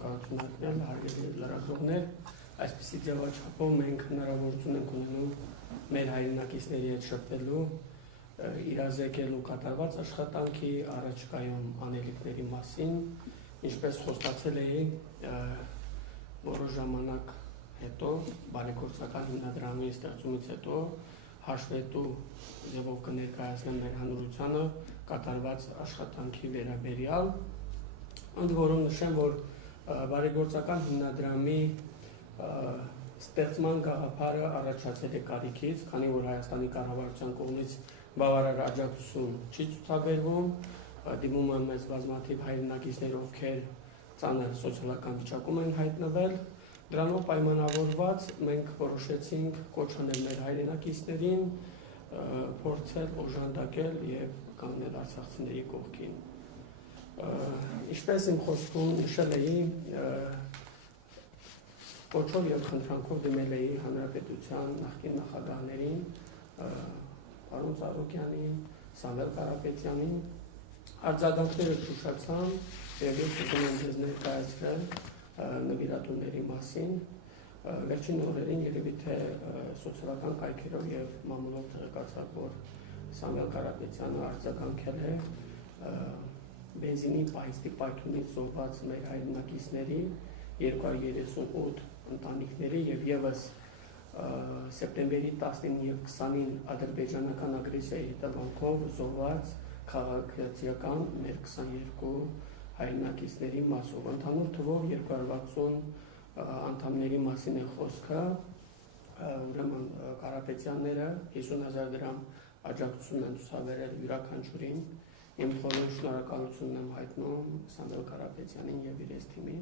շնորհակալություն հայտնել հարգելի լրագրողներ, այսպիսի ձևաչափով մենք հնարավորություն ենք ունենում մեր հայրենակիցների հետ շփվելու, իրազեկելու կատարված աշխատանքի առաջիկայում անելիքների մասին, ինչպես խոստացել էի որոշ ժամանակ հետո բարեգործական հիմնադրամի ստեղծումից հետո հաշվետու ձևով կներկայացնեմ մեր հանրությանը կատարված աշխատանքի վերաբերյալ, ընդ որում նշեմ, որ բարեգործական հիմնադրամի ստեղծման գաղափարը առաջացել է կարիքից, քանի որ Հայաստանի կառավարության կողմից բավարար աջակցություն չի ցուցաբերվում, դիմում են մեզ բազմաթիվ հայրենակիցներ, ովքեր ծանր սոցիալական վիճակում են հայտնվել, դրանով պայմանավորված մենք որոշեցինք կոչ անել մեր հայրենակիցներին, փորձել օժանդակել եւ կանգնել արցախցիների կողքին։ Ինչպես իմ խոսքում նշել էի, կոչով եւ խնդրանքով դիմել էի հանրապետության նախկին նախագահներին, պարոն Ծառուկյանին, Սամվել Կարապետյանին, արձագանքները ճուշացան եւ ես ուզում եմ ձեզ ներկայացնել նվիրատուների մասին, վերջին օրերին երևի թե սոցիալական կայքերով եւ մամուլով տեղեկացավ, որ Սամվել Կարապետյանը արձագանքել է բենզինի պայթի պայթյունից զոհված մեր հայրենակիցների 238 ընտանիքների եւ եւս սեպտեմբերի 19 եւ 20-ին ադրբեջանական ագրեսիայի հետևանքով զոհված քաղաքացիական մեր 22 հայրենակիցների մասով ընդհանուր թվով 260 անդամների մասին է խոսքը, ուրեմն Կարապետյանները 50,000 դրամ աջակցություն են ցուցաբերել յուրաքանչյուրին, իմ խորհրդային շնորհակալությունն եմ հայտնում Սամվել Կարապետյանին եւ իր թիմին,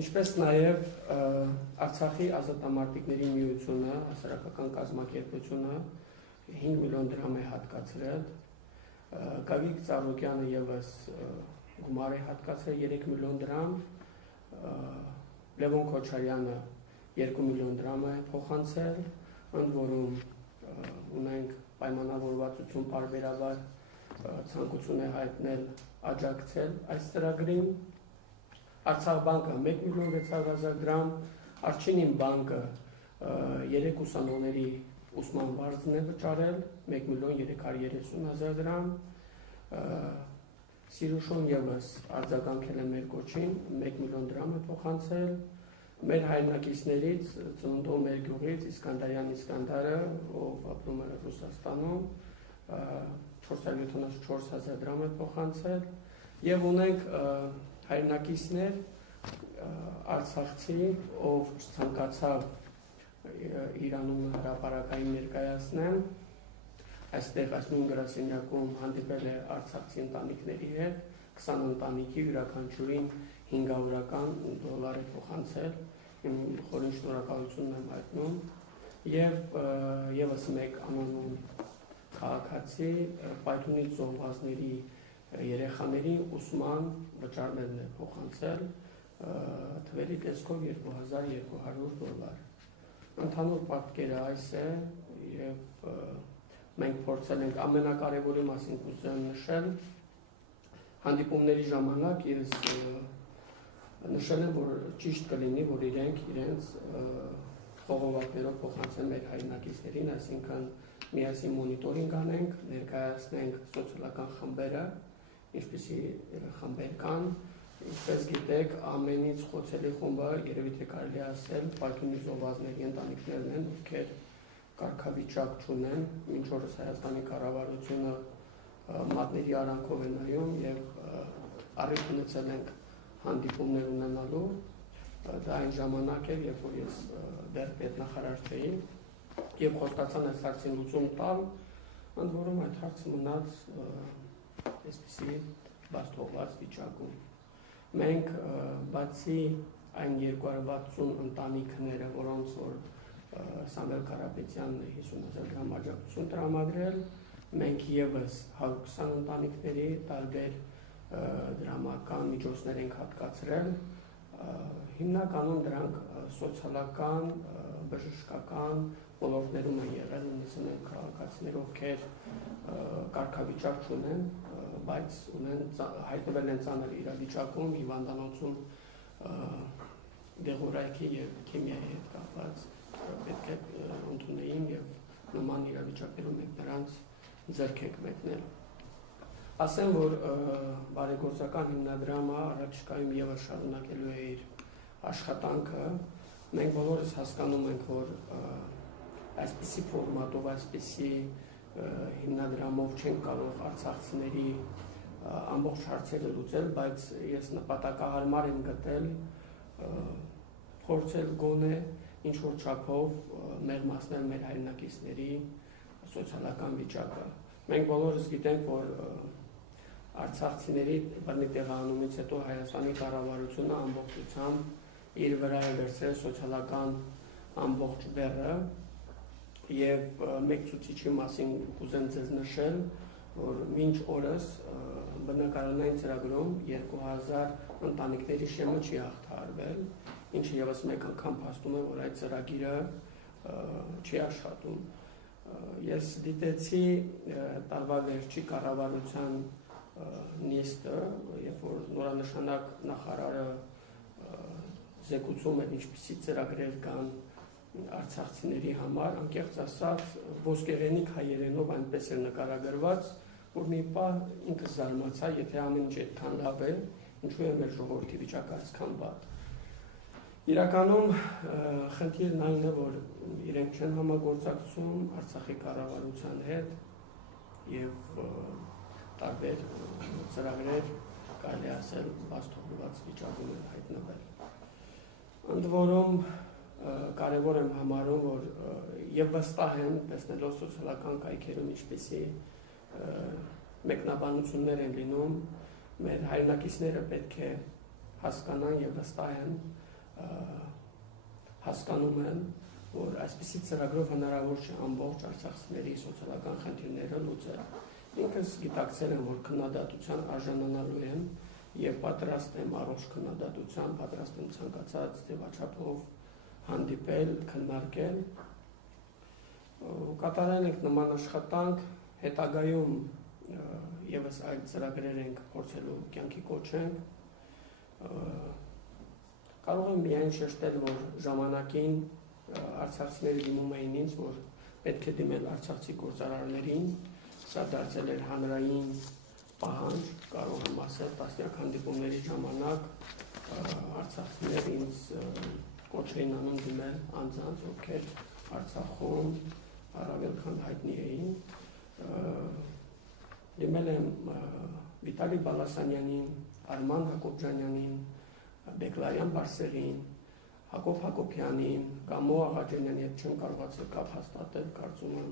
ինչպես նաեւ Արցախի ազատամարտիկների միությունը, հասարակական կազմակերպությունը 5 միլիոն դրամ է հատկացրել, Գավիկ Ծառուկյանը եւս գումար է հատկացրել 3 միլիոն դրամ, Լևոն Քոչարյանը 2 միլիոն դրամ է փոխանցել, ընդ որում ունենք պայմանավորվածություն պարբերաբար ցանկություն է հայտնել աջակցել այս ծրագրին, Արցախ բանկը 1 միլիոն 600,000 դրամ, Արչինին բանկը 3 ուսանողների ուսման վարձն է վճարել 1 միլիոն 330,000 դրամ, Սիրուշոն եւս արձագանքել է մեր կոչին 1 միլիոն դրամ է փոխանցել, մեր հայրենակիցներից ծնունդով մեր գյուղից Իսկանդարյան Իսկանդարը, ով ապրում է Ռուսաստանում, 474,000 դրամ է փոխանցել եւ ունենք հայրենակիցներ արցախցի, ով ցանկացավ իր անունը հրապարակային ներկայացնել, այստեղ այս նույն գրասենյակում հանդիպել է արցախցի ընտանիքների հետ, 20 ընտանիքի յուրաքանչյուրին $500 է փոխանցել, իմ խորին շնորհակալությունն եմ հայտնում եւ եւս մեկ անանուն քաղաքացի պայթյունից զոհվածների երեխաների ուսման վճարներն է փոխանցել թվերի տեսքով $2,200։ Ընդհանուր պատկերը այս է եւ մենք փորձել ենք ամենակարևորի մասին կուզեմ նշել, հանդիպումների ժամանակ ես նշել եմ, որ ճիշտ կլինի, որ իրենց խողովակներով փոխանցեն մեր հայրենակիցներին, այսինքն միասին մոնիտորինգ անենք, ներկայացնենք սոցիալական խմբերը, ինչպիսի խմբեր կան, ինչպես գիտեք, ամենից խոցելի խումբը երևի թե կարելի ասել պայթյունից զոհվածների ընտանիքներն են, ովքեր կարգավիճակ չունեն, մինչ օրս Հայաստանի կառավարությունը մատների արանքով է նայում եւ առիթ ունեցել ենք հանդիպումներ ունենալու, դա այն ժամանակ էր, երբ որ ես դեռ պետնախարար չէի եւ խոստացան այս հարցին լուծում տալ, ընդ որում այդ հարցը մնաց այսպիսի բաստողված վիճակում։ Մենք բացի այն 260 ընտանիքները, որոնց որ Սամվել Կարապետյանն է 50,000 դրամ աջակցություն տրամադրել, մենք եւս 120 ընտանիքների տարբեր դրամական միջոցներ ենք հատկացրել, հիմնականում դրանք սոցիալական, բժշկական ոլորտներում են եղել, ունեցել քաղաքացիներ, ովքեր կարգավիճակ չունեն, բայց հայտնվել են ծանր իրավիճակում, հիվանդանոցում դեղորայքի և քիմիայի հետ կապված պետք է ընդունեին և նման իրավիճակներում եք նրանց ձեռք եք մեկնել։ Ասեմ, որ բարեգործական հիմնադրամը առաջիկայում ևս շարունակելու է իր աշխատանքը։ Մենք բոլորս հասկանում ենք, որ այսպիսի ֆորմատով, այսպիսի հիմնադրամով չենք կարող արցախցիների ամբողջ հարցերը լուծել, բայց ես նպատակահարմար եմ գտել փորձել գոնե ինչ-որ չափով մեղմացնել մեր հայրենակիցների սոցիալական վիճակը։ Մենք բոլորս գիտենք, որ արցախցիների բռնի տեղահանումից հետո Հայաստանի կառավարությունը ամբողջությամբ իր վրա է վերցրել սոցիալական ամբողջ բեռը եւ մեկ ցուցիչի մասին կուզեմ ձեզ նշել, որ մինչ օրս բնակարանային ծրագրում 2000 ընտանիքների շեմը չի հաղթահարվել, ինչը եւս մեկ անգամ փաստում է, որ այդ ծրագիրը չի աշխատում։ Ես դիտեցի տարվա վերջի կառավարության նիստը, երբ որ նորանշանակ նախարարը զեկուցում էր ինչպիսի ծրագրեր կան արցախցիների համար, անկեղծ ասած ոսկեղենիկ հայերենով այնպես էր նկարագրված, որ մի պահ ինքս զարմացա, եթե ամեն ինչ այդքան լավ է, ինչու է մեր ժողովրդի վիճակը այսքան վատ։ Իրականում խնդիրն այն է, որ իրենք չեն համագործակցում Արցախի կառավարության հետ եւ տարբեր ծրագրեր կարելի ասել բաց թողնված վիճակում են հայտնվել։ Ընդ որում կարևոր եմ համարում, որ եւ վստահ եմ, տեսնելով սոցիալական կայքերում ինչպիսի մեկնաբանություններ են լինում, մեր հայրենակիցները պետք է հասկանան եւ վստահ են հասկանում են, որ այսպիսի ծրագրով հնարավոր չէ ամբողջ արցախցիների սոցիալական խնդիրները լուծել։ Ինքս գիտակցել եմ, որ քննադատության արժանանալու եմ եւ պատրաստ եմ առողջ քննադատության, պատրաստ եմ ցանկացած ձևաչափով հանդիպել, քննարկել։ Կատարել ենք նման աշխատանք, հետագայում եւս այլ ծրագրեր ենք փորձելու կյանքի կոչենք։ Կարող եմ միայն շեշտել, որ ժամանակին արցախցիները դիմում էին ինձ, որ պետք է դիմել արցախցի գործարարներին, սա դարձել էր հանրային պահանջ, կարող եմ ասել, տասնյակ հանդիպումների ժամանակ արցախցիներ ինձ կոչ էին անում դիմել անձանց, ովքեր Արցախում առավել քան հայտնի էին։ Դիմել եմ Վիտալի Բալասանյանին, Արման Հակոբյանյանին, Բեկլարյան Բարսեղին, Հակոբ Հակոբյանին, Կամո Աղաջանյանի հետ չեմ կարողացել կապ հաստատել, կարծում եմ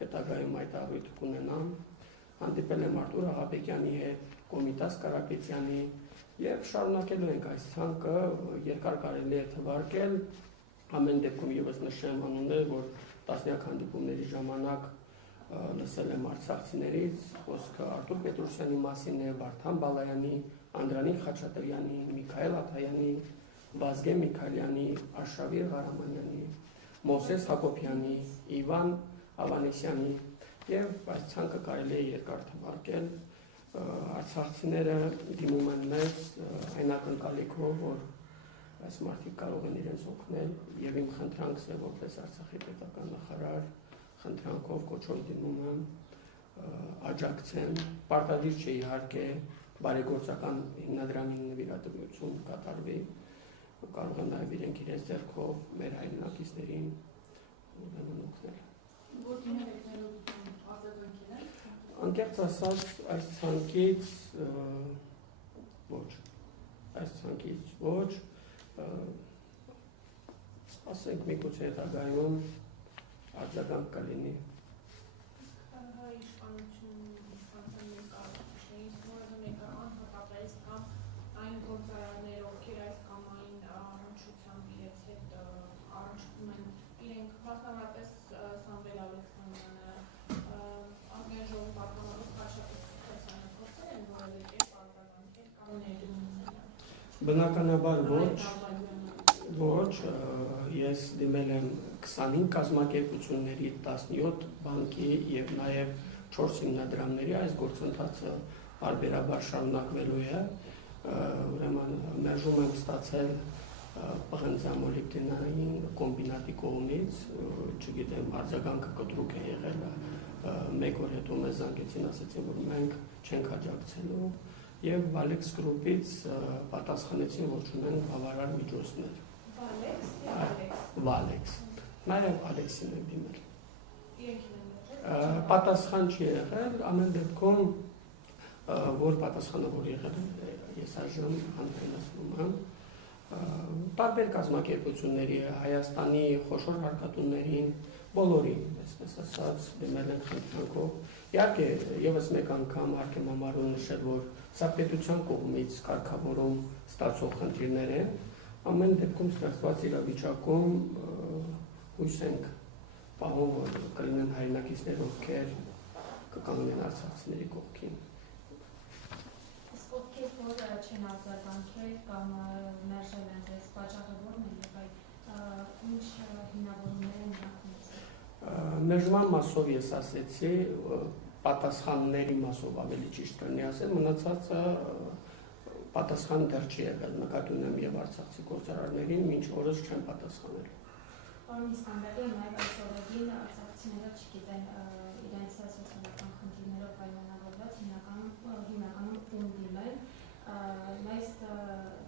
հետագայում այդ առույթը կունենամ։ Հանդիպել եմ Արտուր Աղաբեկյանի հետ, Կոմիտաս Կարապետյանի եւ շարունակելու ենք այս ցանկը, երկար կարելի է թվարկել, ամեն դեպքում եւս նշեմ անուններ, որ տասնյակ հանդիպումների ժամանակ լսել եմ արցախցիներից, խոսքը Արտուր Պետրոսյանի մասին է, Վարդան Բալայանի, Անդրանիկ Խաչատրյանի, Միքայել Աթայանի, Վազգեն Միքայելյանի, Արշավիր Ղարամանյանի, Մովսես Հակոբյանի, Իվան Ավանեսյանի եւ այս ցանկը կարելի է երկար թվարկել։ Արցախցիները դիմում են մեզ այն ակնկալիքով, որ այս մարդիկ կարող են իրենց օգնել եւ իմ խնդրանքս է որպես Արցախի պետական նախարար խնդրանքով կոչով դիմում եմ աջակցեն, պարտադիր չէ իհարկե բարեգործական հիմնադրամին նվիրատվություն կատարվի, կարող են նաև իրենք իրենց ձեռքով մեր հայրենակիցներին օգնել։ Անկեղծ ասած, այս ցանկից ոչ, սպասենք միգուցե հետագայում արձագանք կլինի։ Գործարարներ, ովքեր այս կամ այն առնչությամբ իրենց հետ առնչվում են, իրենք մասնավորապես Սամվել Ալեքսանդրյանը, Ազգային ժողովի պատգամավոր Խաչատուր Սուխեսյանը փորձել են որևէ կերպ արձագանքել կամ ներդրում։ Բնականաբար ոչ, ես դիմել եմ 25 կազմակերպությունների, 17 բանկի եւ նաեւ 4 հիմնադրամների, այս գործընթացը բարբերաբար շարունակվելու է։ ուրեմն մերժում եմ ստացել պղնձամոլիբդենային կոմբինատի կողմից, չգիտեմ, արձագանքը կտրուկ է եղել, մեկ օր հետո մեզ զանգեցին, ասեցին, որ մենք չենք աջակցելու եւ Valex Group-ից պատասխանեցին, որ ունեն բավարար միջոցներ։ Valex։ Նաեւ Ալեքսին եմ դիմել։ Պատասխան չի եղել, ամեն դեպքում որ պատասխանը որ եղել է, ես այժմ հանրայնացնում եմ տարբեր կազմակերպությունների, Հայաստանի խոշոր հարկատուներին, բոլորին, այսպես ասած, դիմել են խնդրանքով։ Իհարկե, եւս մեկ անգամ հարկ եմ համարում նշել, որ սա պետության կողմից կարգավորում ստացող խնդիրներ են, ամեն դեպքում ստեղծված իրավիճակում հույս ենք պահում, որ կլինեն հայրենակիցներ, ովքեր կկանգնեն արցախցիների կողքին։ Իսկ ովքեր որ չեն արձագանքել կամ մերժել են ձեզ, պատճառը ո՞րն է եւ ինչ հիմնավորումներ են նախնեցել։ Մերժման մասով ես ասեցի, պատասխանների մասով ավելի ճիշտ կլինի ասել, մնացածը պատասխան դեռ չի եղել, նկատի ունեմ եւ արցախցի գործարարներին, մինչ օրս չեն պատասխանել։ Պարոն Իսկանդարյան, նաև այս օրերին արցախցիները չգիտեն իրենց սոցիալական խնդիրներով պայմանավորված հիմնականում ում դիմել, մեզ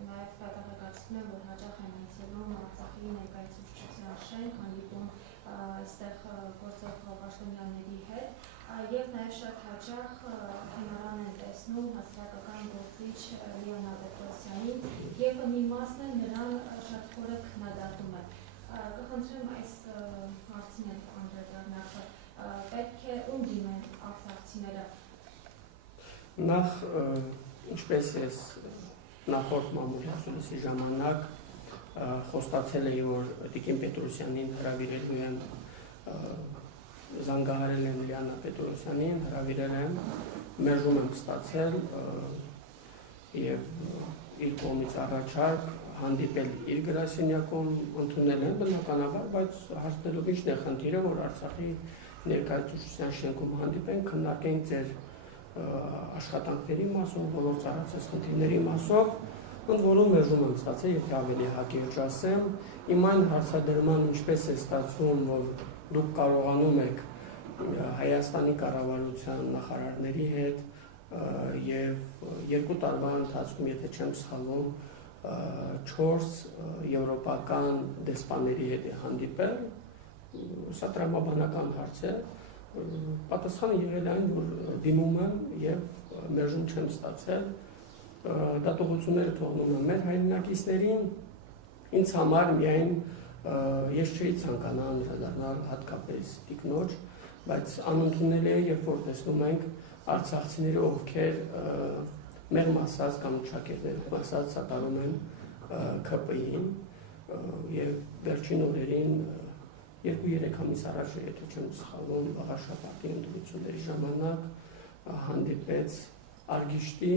նաև տեղեկացնում են, որ հաճախ են այցելում Արցախի ներկայացուցչության շենք, հանդիպում այստեղ գործող պաշտոնյաների հետ եւ նաեւ շատ հաճախ հիմնարան են տեսնում հասարակական գործիչ Լիոնա Պետրոսյանին եւ մի մասն է նրան շատ խորը քննադատում է։ Կխնդրեմ այս հարցին անդրադառնալ, պետք է ում դիմեն արցախցիները։ Նախ, ինչպես ես նախորդ մամուլի ասուլիսի ժամանակ խոստացել էի, որ Տիկին Պետրոսյանին հրավիրելու եմ, զանգահարել եմ Լիանա Պետրոսյանին, հրավիրել եմ, մերժում եմ ստացել եւ իր կողմից առաջարկ հանդիպել իր գրասենյակում, ընդունել են բնականաբար, բայց հարցնելով ինչն է խնդիրը, որ Արցախի ներկայացուցչության շենքում հանդիպենք, քննարկենք ձեր աշխատանքների մասով, բոլոր ծառացած խնդիրների մասով, ընդ որում մերժում եմ ստացել, եթե ավելի հակիրճ ասեմ, իմ այն հարցադրման ինչպես է ստացվում, որ դուք կարողանում եք Հայաստանի կառավարության նախարարների հետ եւ 2 տարվա ընթացքում, եթե չեմ սխալվում, 4 եվրոպական դեսպանների հետ է հանդիպել, սա տրամաբանական հարց է, պատասխանը եղել այն, որ դիմում եմ եւ մերժում չեմ ստացել, դատողությունները թողնում եմ մեր հայրենակիցներին, ինձ համար միայն ես չէի ցանկանա անդրադառնալ հատկապես տիկնոջ, բայց անընդունելի է, երբ որ տեսնում ենք արցախցիները, ովքեր մեղմ ասած կամ շակերտներով ասած սատարում են ՔՊ-ին եւ վերջին օրերին 2-3 ամիս առաջ, եթե չեմ սխալվում, աղաշապատի ընդդիմությունների ժամանակ հանդիպեց Արգիշտի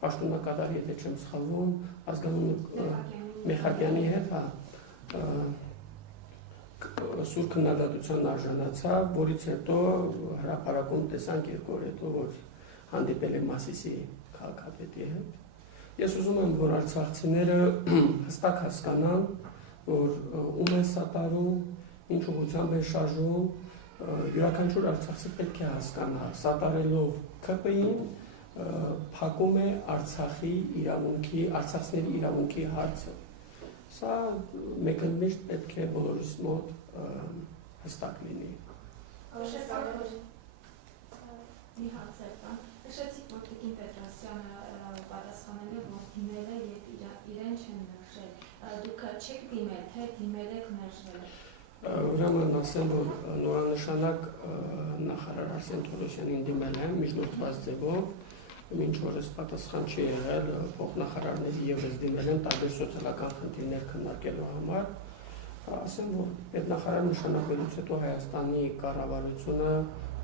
պաշտոնակատար, եթե չեմ սխալվում, ազգանուն Մեխակյանի հետ, սուր քննադատության արժանացավ, որից հետո հրապարակում տեսանք 2 օր հետո, որ հանդիպել է Մասիսի քաղաքապետի հետ։ Ես ուզում եմ, որ արցախցիները հստակ հասկանան, որ ում է սատարում, ինչ ուղղությամբ է շարժում, յուրաքանչյուր արցախցի պետք է հասկանա, սատարելով ՔՊ-ին փակում է Արցախի իրավունքի, արցախցիների իրավունքի հարցը։ Սա մեկընդմիշտ պետք է բոլորիս մոտ հստակ լինի։ Մի հարց է կան։ Նշեցիք, որ Տիկին Պետրոսյանը պատասխանելով որ դիմել է եւ իրեն չեն մերժել։ Դուք չեք դիմել, թե դիմել եք մերժվել։ Ուրեմն ասեմ, որ նորանշանակ նախարար Արսեն Թորոսյանին դիմել եմ միջնորդված ձևով, մինչ օրս պատասխան չի եղել, փոխնախարարների ևս դիմել են տարբեր սոցիալական խնդիրներ քննարկելու համար, ասեմ, որ պետնախարար նշանակվելուց հետո Հայաստանի կառավարությունը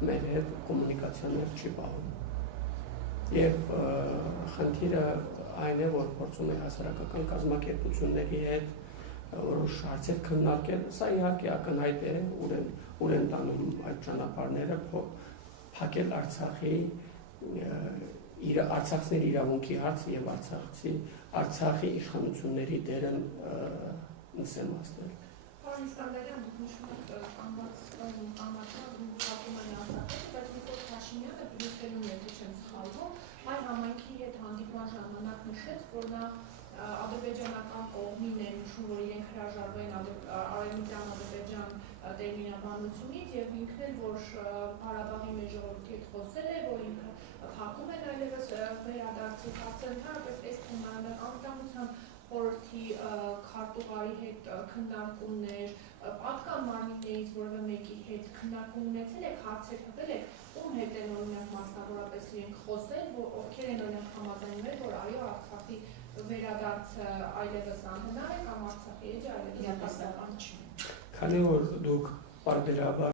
մեր հետ կոմունիկացիաներ չի պահում։ Եվ խնդիրը այն է, որ փորձում է հասարակական կազմակերպությունների հետ որոշ հարցեր քննարկել, սա իհարկե ակնհայտ է, ուր են տանում այդ ճանապարհները, փակել Արցախի Արցախցիների իրավունքի հարցը եւ Արցախի իշխանությունների դերը նսեմ ասել։ Պարոն Իսկանդարյան, դուք նշում եք Փաշինյանը Բրյուսելում, եթե չեմ սխալվում, այլ համայնքի հետ հանդիպման ժամանակ նշեց, որ նա ադրբեջանական կողմին է նշում, որ իրենք հրաժարվեն Արևմտյան Ադրբեջան տերմինաբանությունից եւ ինքն էլ, որ Ղարաբաղի մեր ժողովրդի հետ խոսել է, որ ինքը փակում են այլևս վերադարձի հարցը, ընդհանրապես այս թեման անվտանգության խորհրդի քարտուղարի հետ քննարկումներ, պատկան մարմիններից որևէ մեկի հետ քննարկում ունեցել եք, հարցեր տվել եք, ում հետ են օրինակ մասնավորապես իրենք խոսել, ովքեր են օրինակ համաձայնվել, որ այո Արցախի վերադարձը այլևս անհնար է կամ Արցախի էջը այլևս իրականական չի։ Քանի որ դուք պարբերաբար